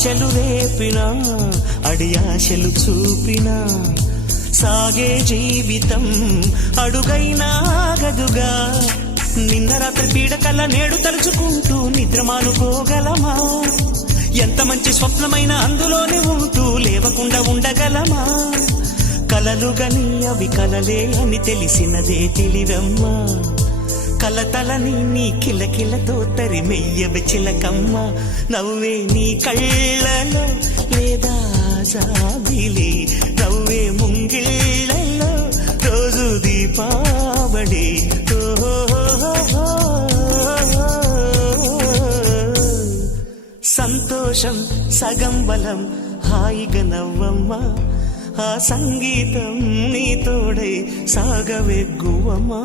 ఆశలు రేపినా అడియాశలు చూపినా సాగే జీవితం అడుగైనా ఆగదుగా. నిన్న రాత్రి పీడకల్లా నేడు తలుచుకుంటూ నిద్రమానుకోగలమా? ఎంత మంచి స్వప్నమైన అందులోనే ఉంటూ లేవకుండా ఉండగలమా? కలలుగని అవి కలలే అని తెలిసినదే తెలివమ్మా. కలతలని నీ కిలకిలతో తరిమెయ్యవి చిలకమ్మ. నవ్వే నీ కళ్ళలో లేదా జాబిలి, నవ్వే ముంగిళ్ళలో రోజు దీపావళి. సంతోషం సగం బలం, హాయిగా నవ్వమ్మా. ఆ సంగీతం నీ తోడై సాగవెగ్గువమ్మా.